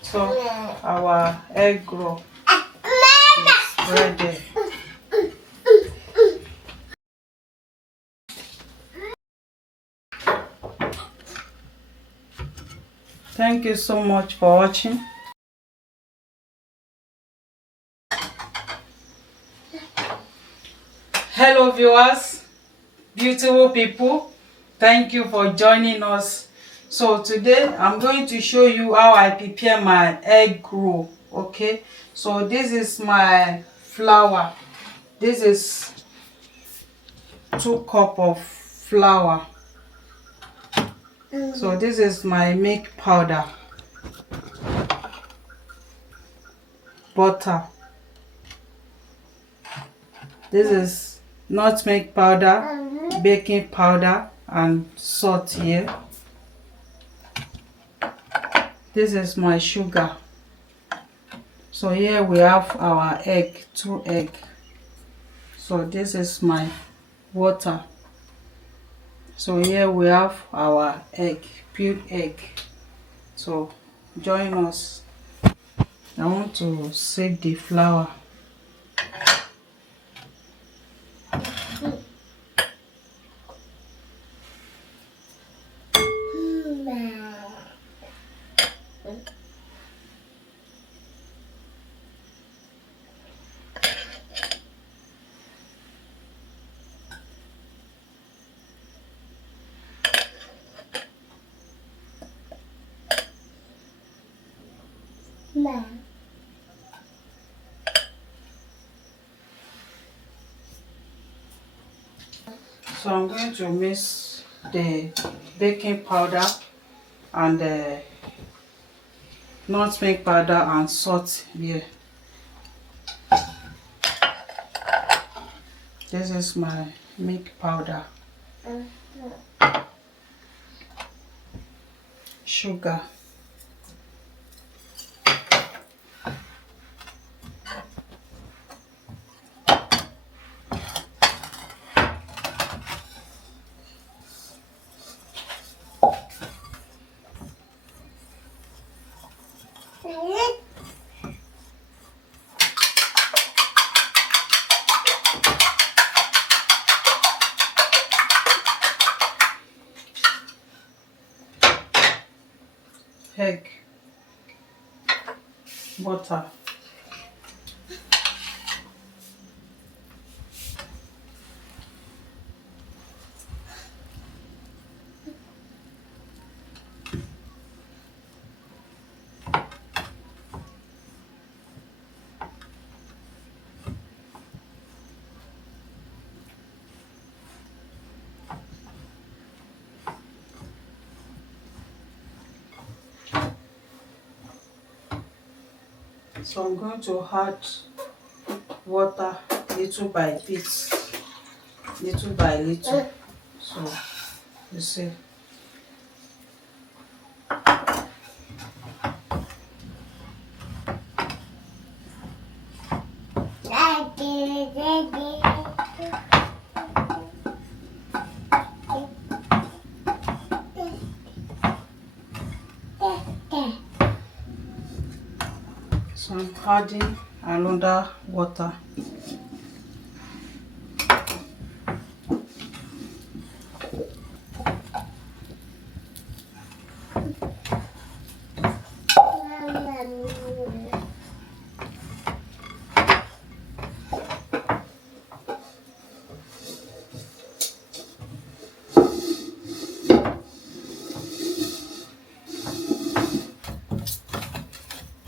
So our egg roll is ready. Thank you so much for watching. Hello viewers, beautiful people, thank you for joining us. So today I'm going to show you how I prepare my egg roll. Okay, so this is my flour. This is 2 cups of flour. So this is my milk powder, butter. This is nutmeg powder, baking powder, and salt here. This is my sugar. So here we have our egg, 2 eggs. So this is my water. So here we have our egg, peeled egg. So join us. I want to save the flour. So I'm going to mix the baking powder and the nutmeg powder and salt here. This is my milk powder, sugar, egg, butter. So I'm going to add water little by bit, little by little. So you see. So I'm adding another water.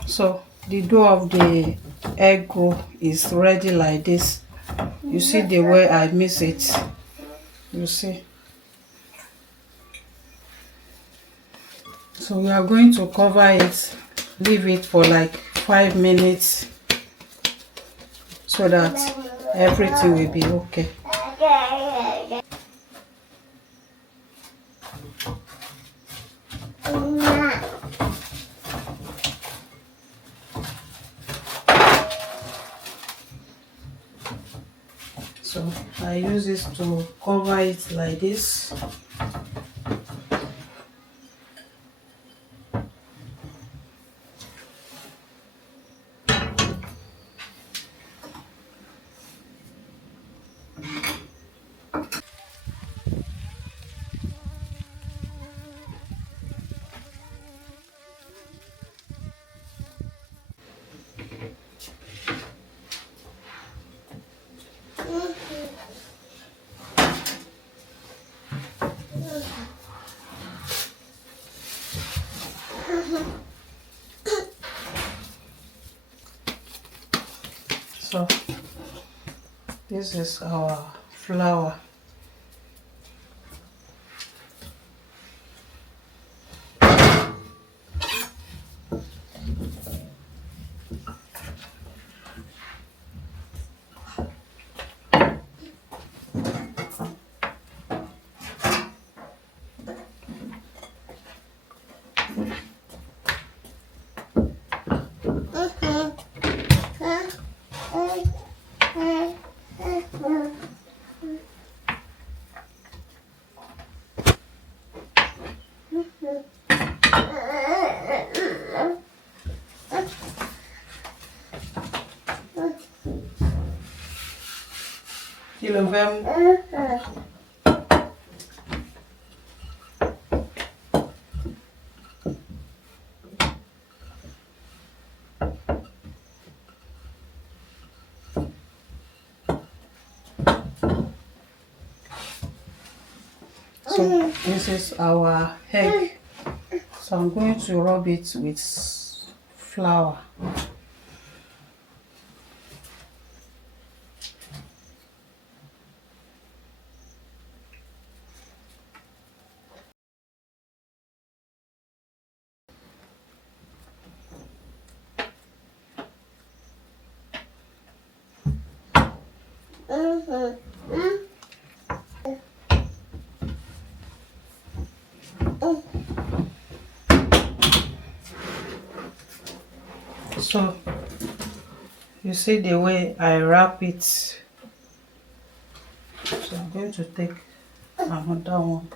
So the dough of the egg roll is ready like this. You see the way I mix it. You see. So we are going to cover it, leave it for like 5 minutes so that everything will be okay. So I use this to cover it like this. This is our flour. Kilo vem. So this is our egg. So I'm going to rub it with flour. So you see the way I wrap it. So I'm going to take another one.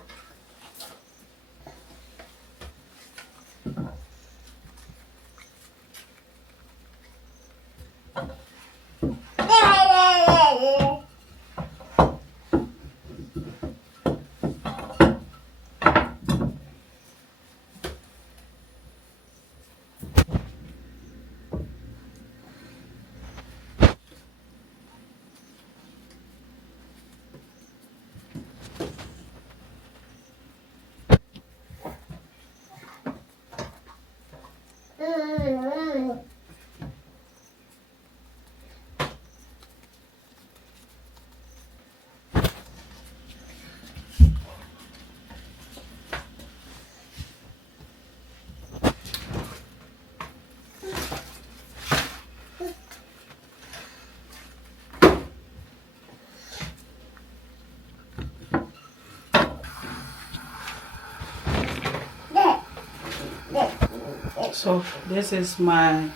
So this is my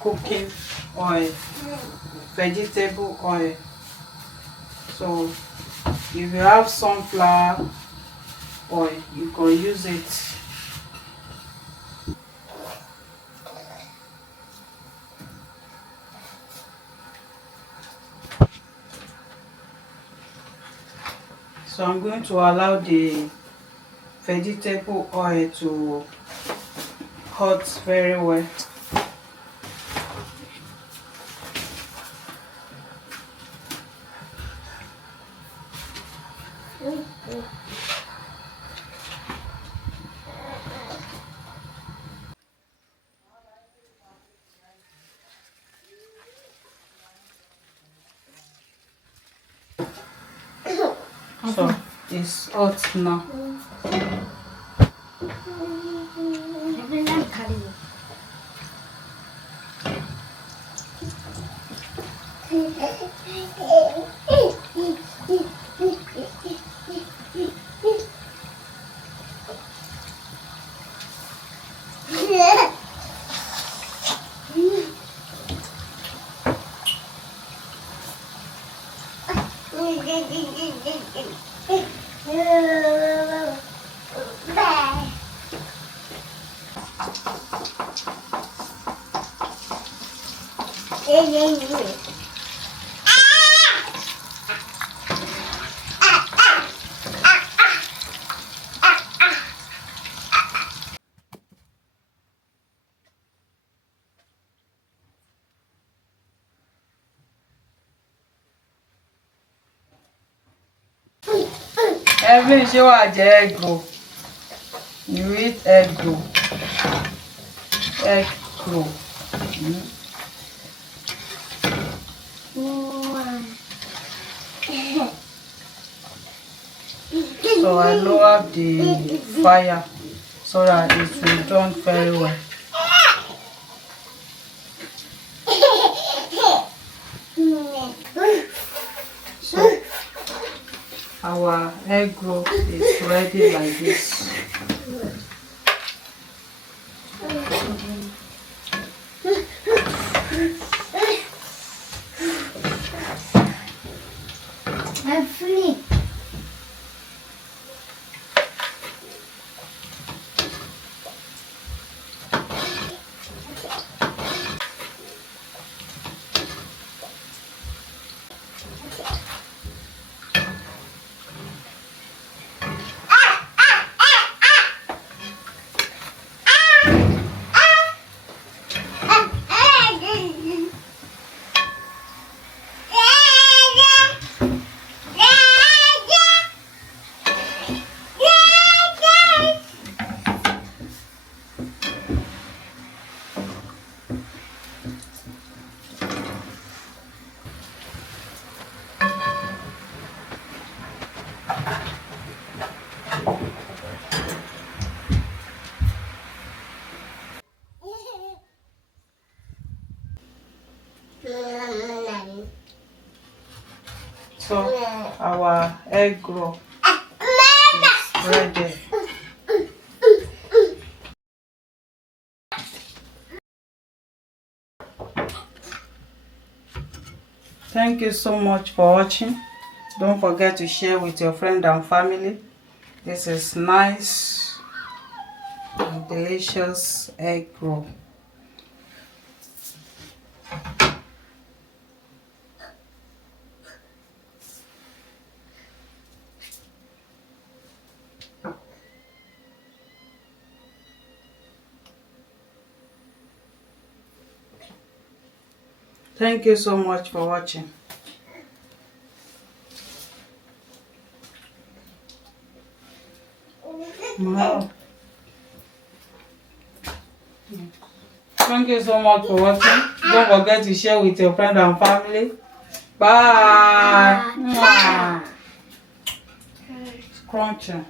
cooking oil, vegetable oil. So if you have sunflower oil, you can use it. So I'm going to allow the vegetable oil to hot very well. So it's hot now. Every show I egg roll. You eat egg roll. Egg roll. So I lower the fire so that it will done very well. So our egg roll is ready like this. I'm free. So our egg roll is ready. Thank you so much for watching. Don't forget to share with your friend and family. This is nice and delicious egg roll. Thank you so much for watching. Wow. Thank you so much for watching. Don't forget to share with your friend and family. Bye. Mwah. It's crunchy.